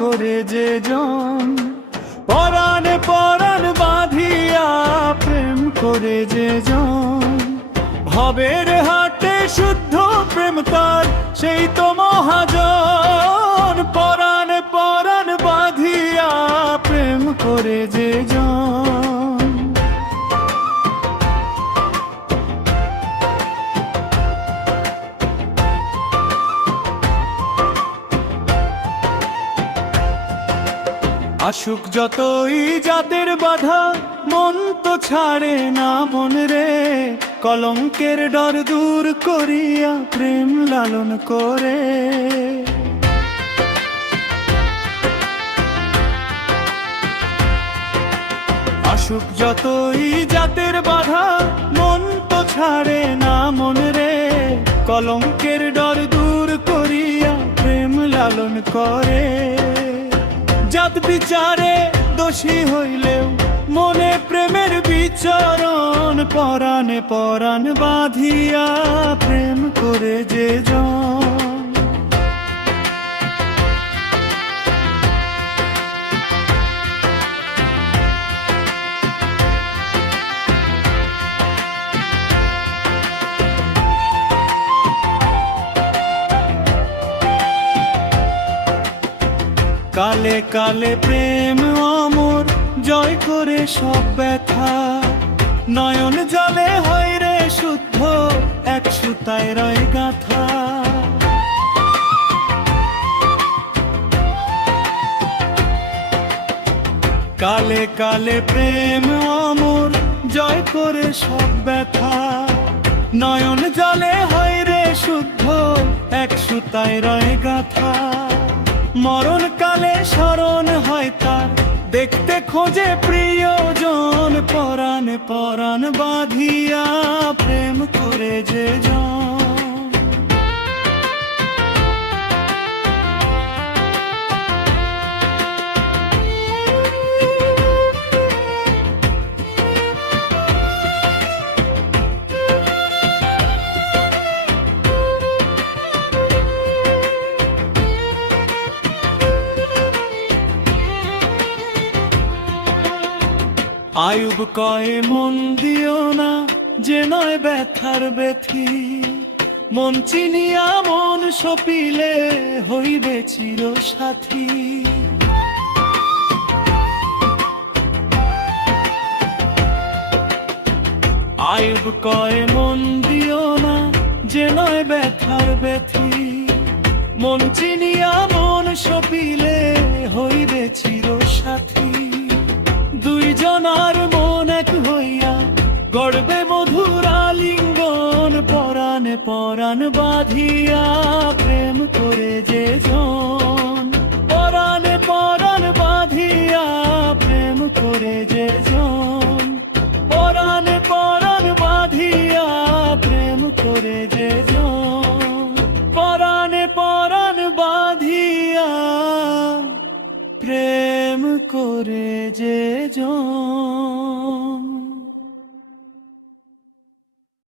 করে যে জন, পরাণে পরাণ বাঁধিয়া প্রেম করে যে জন, ভবের হাটে শুদ্ধ প্রেম তার সেই তো মহাজন, পরাণে পরাণ বাঁধিয়া প্রেম করে যে জন। আসুক যতই যাদের বাধা, মন তো ছাড়ে না মন রে, কলঙ্কের ডর দূর করিয়া প্রেম লালন করে। আসুক যতই যাদের বাধা, মন তো ছাড়ে না মন রে, কলঙ্কের ডর দূর করিয়া প্রেম লালন করে। জাত বিচারে দোষী হইলেও মনে প্রেমের বিচরণ, পরাণে পরাণ বাঁধিয়া প্রেম করে যে জন। কালে কালে প্রেম অমর, জয় করে সব ব্যথা, নয়ন জলে হয় রে শুদ্ধ, এক সুতায় রয় গাথা। কালে কালে প্রেম অমর, জয় করে সব ব্যথা, নয়ন জলে হয় রে শুদ্ধ, এক সুতায় রয় গাথা। মরণ কালে স্মরণ হয় তার, দেখতে খোঁজে প্রিয়জন, পরাণে পরাণ বাঁধিয়া প্রেম করে যে জন। আয়ুব কয়ে মন দিও না, যে নয় ব্যথার ব্যথি, মন চিনিয়া মন সপিলে হইবে চির সাথী। আয়ুব কয়ে মন দিও না, যে নয় ব্যথার ব্যথি, মন চিনিয়া মন সপিলে হইবে চির সাথী। দুইজনার মন এক হইয়া গড়বে মধুর আলিঙ্গন, পরাণে পরাণ বাঁধিয়া প্রেম করে যে জন, পরাণে পরাণ বাঁধিয়া প্রেম করে যে জন, পরাণে পরাণ বাঁধিয়া প্রেম করে যে জন, পরাণে পরাণ বাঁধিয়া প্রেম করে যে জন।